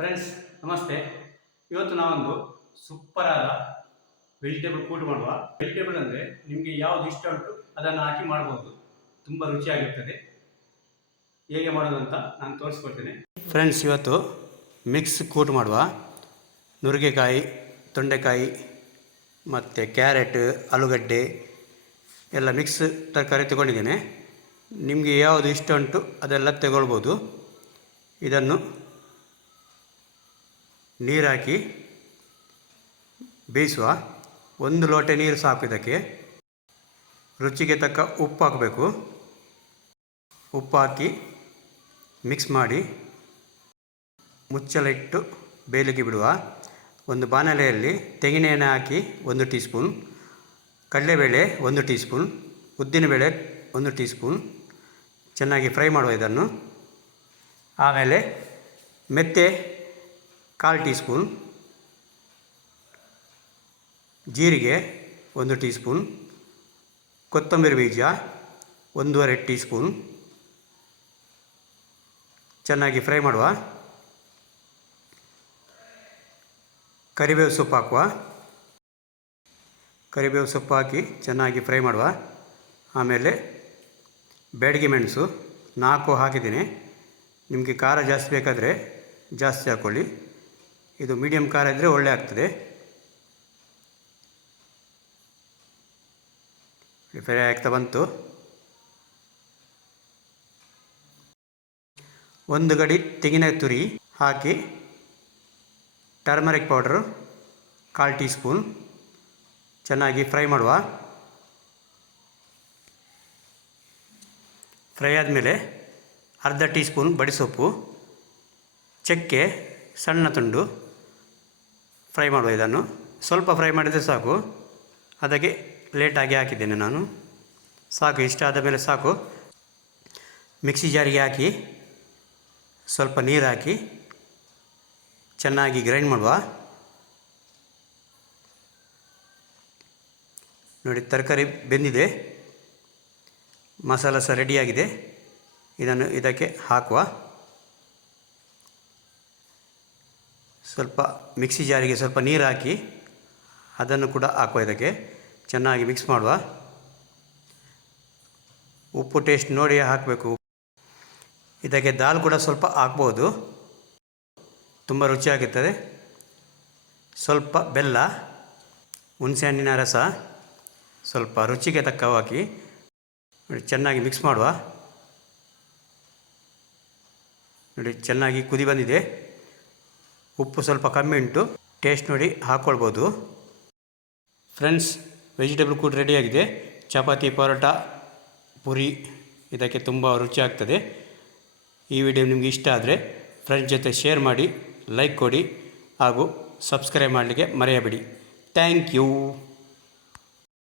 Friends ನಮಸ್ತೆ. ಇವತ್ತು ನಾವೊಂದು ಸೂಪರ್ ಆದ ವೆಜಿಟೇಬಲ್ ಕೂಟ್ ಮಾಡುವ. ವೆಜಿಟೇಬಲ್ ಅಂದರೆ ನಿಮಗೆ ಯಾವುದು ಇಷ್ಟ ಉಂಟು ಅದನ್ನು ಹಾಕಿ ಮಾಡ್ಬೋದು. ತುಂಬ ರುಚಿಯಾಗಿರ್ತದೆ. ಹೇಗೆ ಮಾಡೋದು ಅಂತ ನಾನು ತೋರಿಸ್ಕೊಡ್ತೇನೆ. ಫ್ರೆಂಡ್ಸ್, ಇವತ್ತು ಮಿಕ್ಸ್ ಕೂಟ್ ಮಾಡುವ. ನುರಿಗೆಕಾಯಿ, ತೊಂಡೆಕಾಯಿ ಮತ್ತು ಕ್ಯಾರೆಟ್, ಆಲೂಗಡ್ಡೆ ಎಲ್ಲ ಮಿಕ್ಸ್ ತರಕಾರಿ ತಗೊಂಡಿದ್ದೇನೆ. ನಿಮಗೆ ಯಾವುದು ಇಷ್ಟ ಉಂಟು ಅದೆಲ್ಲ ತಗೊಳ್ಬೋದು. ಇದನ್ನು ನೀರು ಹಾಕಿ ಬೇಯಿಸುವ. 1 ಲೋಟ ನೀರು ಸಾಕು. ಇದಕ್ಕೆ ರುಚಿಗೆ ತಕ್ಕ ಉಪ್ಪು ಹಾಕಬೇಕು. ಉಪ್ಪು ಹಾಕಿ ಮಿಕ್ಸ್ ಮಾಡಿ ಮುಚ್ಚಳ ಇಟ್ಟು ಬೇಯಲಿಕ್ಕೆ ಬಿಡುವ. ಒಂದು ಬಾಣಲೆಯಲ್ಲಿ ತೆಂಗಿನ ಎಣ್ಣೆ ಹಾಕಿ 1 ಟೀ ಸ್ಪೂನ್, ಕಡಲೆಬೇಳೆ 1 ಟೀ ಸ್ಪೂನ್, ಉದ್ದಿನಬೇಳೆ 1 ಟೀ ಸ್ಪೂನ್ ಚೆನ್ನಾಗಿ ಫ್ರೈ ಮಾಡುವ ಇದನ್ನು. ಆಮೇಲೆ ಮೆಂತ್ಯ 1/4 ಟೀ ಸ್ಪೂನ್, ಜೀರಿಗೆ 1 ಟೀ ಸ್ಪೂನ್, ಕೊತ್ತಂಬರಿ ಬೀಜ 1/2 ಟೀ ಸ್ಪೂನ್ ಚೆನ್ನಾಗಿ ಫ್ರೈ ಮಾಡುವ. ಕರಿಬೇವು ಸೊಪ್ಪು ಹಾಕುವ. ಕರಿಬೇವು ಸೊಪ್ಪು ಹಾಕಿ ಚೆನ್ನಾಗಿ ಫ್ರೈ ಮಾಡುವ. ಆಮೇಲೆ ಬ್ಯಾಡಗಿ ಮೆಣಸು 4 ಹಾಕಿದ್ದೀನಿ. ನಿಮಗೆ ಖಾರ ಜಾಸ್ತಿ ಬೇಕಾದರೆ ಜಾಸ್ತಿ ಹಾಕ್ಕೊಳ್ಳಿ. ಇದು ಮೀಡಿಯಮ್ ಖಾರ ಇದ್ದರೆ ಒಳ್ಳೆ ಆಗ್ತದೆ. ಫ್ರೈ ಆಗ್ತಾ ಬಂತು. 1 ಗಡಿ ತೆಂಗಿನ ತುರಿ ಹಾಕಿ ಟರ್ಮರಿಕ್ ಪೌಡರು 1/4 ಟೀ ಸ್ಪೂನ್ ಚೆನ್ನಾಗಿ ಫ್ರೈ ಮಾಡುವ. ಫ್ರೈ ಆದಮೇಲೆ ಅರ್ಧ ಟೀ ಸ್ಪೂನ್ ಬಡಿಸೊಪ್ಪು, ಚಕ್ಕೆ ಸಣ್ಣ ತುಂಡು ಫ್ರೈ ಮಾಡುವ. ಇದನ್ನು ಸ್ವಲ್ಪ ಫ್ರೈ ಮಾಡಿದರೆ ಸಾಕು. ಅದಕ್ಕೆ ಲೇಟಾಗಿ ಹಾಕಿದ್ದೇನೆ ನಾನು. ಸಾಕು, ಇಷ್ಟ ಆದ ಮೇಲೆ ಸಾಕು. ಮಿಕ್ಸಿ ಜಾರಿಗೆ ಹಾಕಿ ಸ್ವಲ್ಪ ನೀರು ಹಾಕಿ ಚೆನ್ನಾಗಿ ಗ್ರೈಂಡ್ ಮಾಡುವ. ನೋಡಿ, ತರಕಾರಿ ಬೆಂದಿದೆ, ಮಸಾಲ ಸಹ ರೆಡಿಯಾಗಿದೆ. ಇದನ್ನು ಇದಕ್ಕೆ ಹಾಕುವ. ಸ್ವಲ್ಪ ಮಿಕ್ಸಿ ಜಾರಿಗೆ ಸ್ವಲ್ಪ ನೀರು ಹಾಕಿ ಅದನ್ನು ಕೂಡ ಹಾಕುವ. ಇದಕ್ಕೆ ಚೆನ್ನಾಗಿ ಮಿಕ್ಸ್ ಮಾಡುವ. ಉಪ್ಪು ಟೇಸ್ಟ್ ನೋಡಿ ಹಾಕಬೇಕು. ಇದಕ್ಕೆ ದಾಲ್ ಕೂಡ ಸ್ವಲ್ಪ ಹಾಕ್ಬೋದು, ತುಂಬ ರುಚಿಯಾಗಿರ್ತದೆ. ಸ್ವಲ್ಪ ಬೆಲ್ಲ, ಹುಣಸೆಹಣ್ಣಿನ ರಸ ಸ್ವಲ್ಪ ರುಚಿಗೆ ತಕ್ಕ ಹಾಕಿ ಚೆನ್ನಾಗಿ ಮಿಕ್ಸ್ ಮಾಡುವ. ನೋಡಿ, ಚೆನ್ನಾಗಿ ಕುದಿ ಬಂದಿದೆ. ಉಪ್ಪು ಸ್ವಲ್ಪ ಕಮ್ಮಿ ಉಂಟು, ಟೇಸ್ಟ್ ನೋಡಿ ಹಾಕ್ಕೊಳ್ಬೋದು. ಫ್ರೆಂಡ್ಸ್, ವೆಜಿಟೇಬಲ್ ಕೂಟ್ ರೆಡಿಯಾಗಿದೆ. ಚಪಾತಿ, ಪರೋಟ, ಪುರಿ ಇದಕ್ಕೆ ತುಂಬ ರುಚಿ ಆಗ್ತದೆ. ಈ ವಿಡಿಯೋ ನಿಮಗೆ ಇಷ್ಟ ಆದರೆ ಫ್ರೆಂಡ್ಸ್ ಜೊತೆ ಶೇರ್ ಮಾಡಿ, ಲೈಕ್ ಕೊಡಿ ಹಾಗೂ ಸಬ್ಸ್ಕ್ರೈಬ್ ಮಾಡಲಿಕ್ಕೆ ಮರೆಯಬೇಡಿ. Thank you.